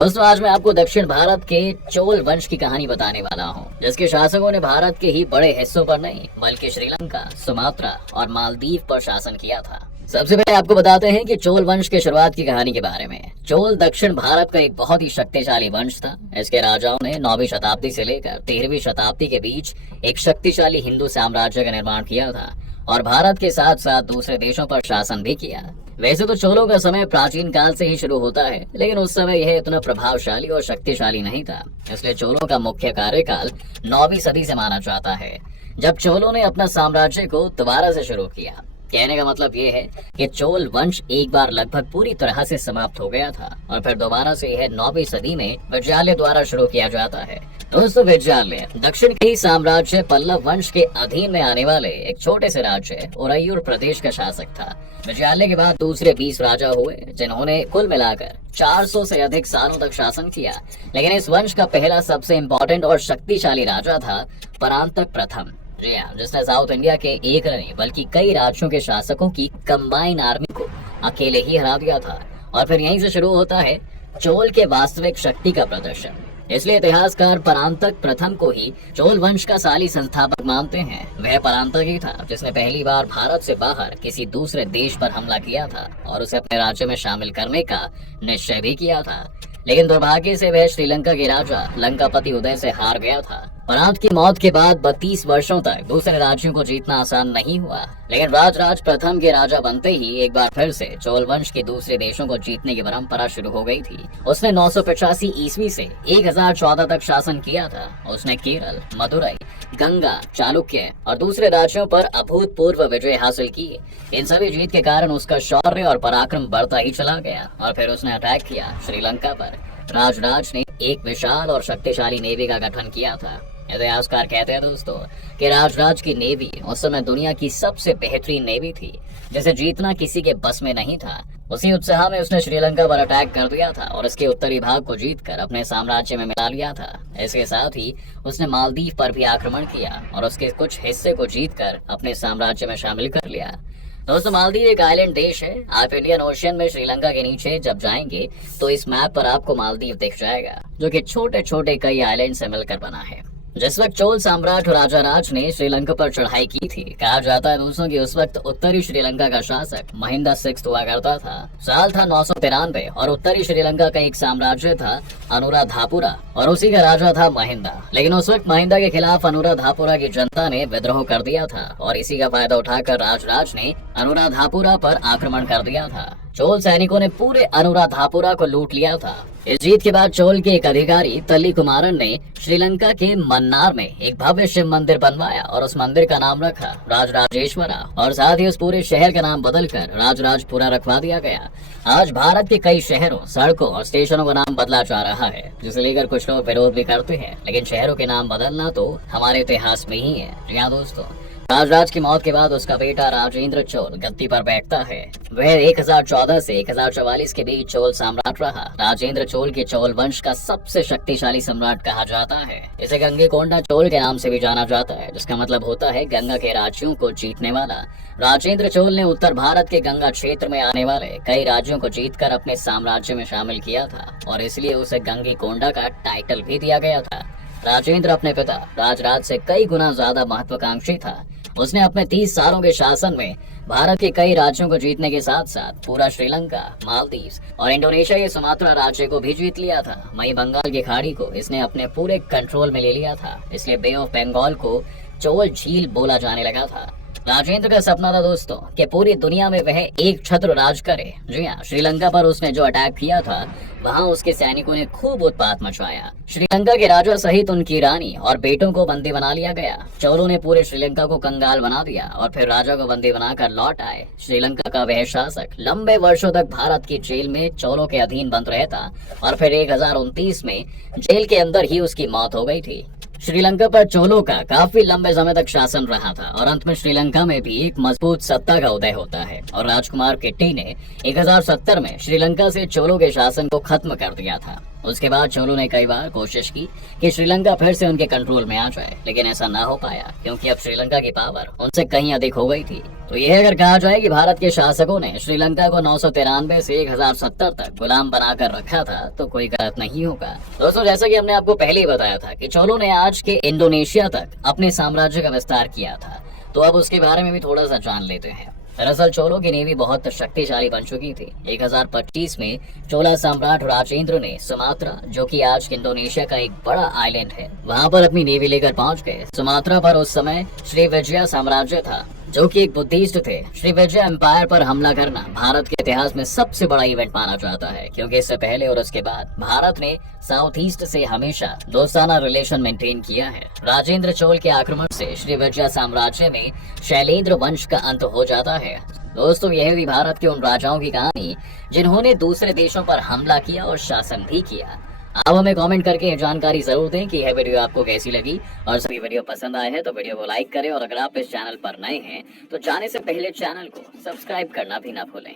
दोस्तों आज मैं आपको दक्षिण भारत के चोल वंश की कहानी बताने वाला हूँ, जिसके शासकों ने भारत के ही बड़े हिस्सों पर नहीं बल्कि श्रीलंका, सुमात्रा और मालदीव पर शासन किया था। सबसे पहले आपको बताते हैं कि चोल वंश के शुरुआत की कहानी के बारे में। चोल दक्षिण भारत का एक बहुत ही शक्तिशाली वंश था। इसके राजाओं ने 9वीं शताब्दी से लेकर 13वीं शताब्दी के बीच एक शक्तिशाली हिंदू साम्राज्य का निर्माण किया था और भारत के साथ साथ दूसरे देशों पर शासन भी किया। वैसे तो चोलों का समय प्राचीन काल से ही शुरू होता है, लेकिन उस समय यह इतना प्रभावशाली और शक्तिशाली नहीं था। इसलिए चोलों का मुख्य कार्यकाल 9वीं सदी से माना जाता है, जब चोलों ने अपना साम्राज्य को दोबारा से शुरू किया। कहने का मतलब ये है कि चोल वंश एक बार लगभग पूरी तरह से समाप्त हो गया था और फिर दोबारा से यह 9वीं सदी में विजयालय द्वारा शुरू किया जाता है। दोस्तों, विजयालय दक्षिण के ही साम्राज्य पल्लव वंश के अधीन में आने वाले एक छोटे से राज्य उरैयूर प्रदेश का शासक था। विजयालय के बाद दूसरे 20 राजा हुए, जिन्होंने कुल मिलाकर 400 से अधिक सालों तक शासन किया। लेकिन इस वंश का पहला सबसे इम्पोर्टेंट और शक्तिशाली राजा था परांतक प्रथम। जी हाँ, जिसने साउथ इंडिया के एक नहीं बल्कि कई राज्यों के शासकों की कंबाइन आर्मी को अकेले ही हरा दिया था। और फिर यहीं से शुरू होता है चोल के वास्तविक शक्ति का प्रदर्शन। इसलिए इतिहासकार परांतक प्रथम को ही चोल वंश का साली संस्थापक मानते हैं। वह परांतक ही था जिसने पहली बार भारत से बाहर किसी दूसरे देश पर हमला किया था और उसे अपने राज्य में शामिल करने का निश्चय भी किया था। लेकिन दुर्भाग्य से वह श्रीलंका के राजा लंकापति उदय से हार गया था। परांत की मौत के बाद 32 वर्षों तक दूसरे राज्यों को जीतना आसान नहीं हुआ, लेकिन राजराज प्रथम के राजा बनते ही एक बार फिर से चोल वंश के दूसरे देशों को जीतने की परंपरा शुरू हो गई थी। उसने 985 ईस्वी से 1014 तक शासन किया था। उसने केरल, मदुरई, गंगा, चालुक्य और दूसरे राज्यों पर अभूतपूर्व विजय हासिल की। इन सभी जीत के कारण उसका शौर्य और पराक्रम बढ़ता ही चला गया और फिर उसने अटैक किया श्रीलंका पर। राजराज ने एक विशाल और शक्तिशाली नेवी का गठन किया था। इतिहासकार कहते हैं दोस्तों कि राजराज की नेवी उस समय दुनिया की सबसे बेहतरीन नेवी थी, जिसे जीतना किसी के बस में नहीं था। उसी उत्साह में उसने श्रीलंका पर अटैक कर दिया था और इसके उत्तरी भाग को जीतकर अपने साम्राज्य में मिला लिया था। इसके साथ ही उसने मालदीव पर भी आक्रमण किया और उसके कुछ हिस्से को जीतकर अपने साम्राज्य में शामिल कर लिया। दोस्तों, मालदीव एक आइलैंड देश है। आप इंडियन ओशियन में श्रीलंका के नीचे जब जाएंगे तो इस मैप पर आपको मालदीव दिख जाएगा, जो कि छोटे छोटे कई आइलैंड से मिलकर बना है। जिस वक्त चोल सम्राट राजा राज ने श्रीलंका पर चढ़ाई की थी, कहा जाता है दोस्तों कि उस वक्त उत्तरी श्रीलंका का शासक महिंदा 6 हुआ करता था। साल था 993 और उत्तरी श्रीलंका का एक साम्राज्य था अनुराधापुरा और उसी का राजा था महिंदा। लेकिन उस वक्त महिंदा के खिलाफ अनुराधापुरा की जनता ने विद्रोह कर दिया था और इसी का फायदा उठाकर राजराज ने अनुराधापुरा पर आक्रमण कर दिया था। चोल सैनिकों ने पूरे अनुराधापुरा को लूट लिया था। इस जीत के बाद चोल के एक अधिकारी तल्ली कुमारन ने श्रीलंका के मन्नार में एक भव्य शिव मंदिर बनवाया और उस मंदिर का नाम रखा राजराजेश्वरा और साथ ही उस पूरे शहर का नाम बदलकर राजराजपुरा रखवा दिया गया। आज भारत के कई शहरों, सड़कों और स्टेशनों का नाम बदला जा रहा है, जिसे लेकर कुछ लोग विरोध भी करते हैं, लेकिन शहरों के नाम बदलना तो हमारे इतिहास में ही है। जी हाँ दोस्तों, राजराज की मौत के बाद उसका बेटा राजेंद्र चोल गद्दी पर बैठता है। वह 1014 से 1044 के बीच चोल सम्राट रहा। राजेंद्र चोल के चोल वंश का सबसे शक्तिशाली सम्राट कहा जाता है। इसे गंगैकोंडा चोल के नाम से भी जाना जाता है, जिसका मतलब होता है गंगा के राज्यों को जीतने वाला। राजेंद्र चोल ने उत्तर भारत के गंगा क्षेत्र में आने वाले कई राज्यों को जीतकर अपने साम्राज्य में शामिल किया था और इसलिए उसे गंगैकोंडा का टाइटल भी दिया गया था। राजेंद्र अपने पिता राजराज से कई गुना ज्यादा महत्वाकांक्षी था। उसने अपने 30 सालों के शासन में भारत के कई राज्यों को जीतने के साथ साथ पूरा श्रीलंका, मालदीव और इंडोनेशिया के सुमात्रा राज्य को भी जीत लिया था। वहीं बंगाल की खाड़ी को इसने अपने पूरे कंट्रोल में ले लिया था। इसलिए बे ऑफ बंगाल को चोल झील बोला जाने लगा था। राजेंद्र का सपना था दोस्तों कि पूरी दुनिया में वह एक छत्र राज करे। जी हाँ, श्रीलंका पर उसने जो अटैक किया था, वहाँ उसके सैनिकों ने खूब उत्पात मचाया। श्रीलंका के राजा सहित उनकी रानी और बेटों को बंदी बना लिया गया। चोलों ने पूरे श्रीलंका को कंगाल बना दिया और फिर राजा को बंदी बनाकर लौट आए। श्रीलंका का वह शासक लंबे वर्षों तक भारत की जेल में चोलों के अधीन बंद रहता और फिर 1029 में जेल के अंदर ही उसकी मौत हो गई थी। श्रीलंका पर चोलों का काफी लंबे समय तक शासन रहा था और अंत में श्रीलंका में भी एक मजबूत सत्ता का उदय होता है और राजकुमार किट्टी ने 1070 में श्रीलंका से चोलों के शासन को खत्म कर दिया था। उसके बाद चोलों ने कई बार कोशिश की कि श्रीलंका फिर से उनके कंट्रोल में आ जाए, लेकिन ऐसा ना हो पाया क्योंकि अब श्रीलंका की पावर उनसे कहीं अधिक हो गई थी। तो यह अगर कहा जाए कि भारत के शासकों ने श्रीलंका को 993 से 1070 तक गुलाम बनाकर रखा था तो कोई गलत नहीं होगा। दोस्तों, जैसा कि हमने आपको पहले ही बताया था कि चोलों ने आज के इंडोनेशिया तक अपने साम्राज्य का विस्तार किया था, तो अब उसके बारे में भी थोड़ा सा जान लेते हैं। दरअसल चोलों की नेवी बहुत शक्तिशाली बन चुकी थी। 1025 में चोला सम्राट राजेंद्र ने सुमात्रा, जो कि आज इंडोनेशिया का एक बड़ा आइलैंड है, वहां पर अपनी नेवी लेकर पहुंच गए। सुमात्रा पर उस समय श्रीविजय साम्राज्य था, जो कि एक बुद्धिस्ट थे। श्रीविजय एम्पायर पर हमला करना भारत के इतिहास में सबसे बड़ा इवेंट माना जाता है, क्योंकि इससे पहले और उसके बाद भारत ने साउथ ईस्ट से हमेशा दोस्ताना रिलेशन मेंटेन किया है। राजेंद्र चोल के आक्रमण से श्रीविजय साम्राज्य में शैलेंद्र वंश का अंत हो जाता है। दोस्तों, यह भी भारत के उन राजाओं की कहानी जिन्होंने दूसरे देशों पर हमला किया और शासन भी किया। आप हमें कमेंट करके जानकारी जरूर दें कि यह वीडियो आपको कैसी लगी, और सभी वीडियो पसंद आए हैं तो वीडियो को लाइक करें, और अगर आप इस चैनल पर नए हैं तो जाने से पहले चैनल को सब्सक्राइब करना भी ना भूलें।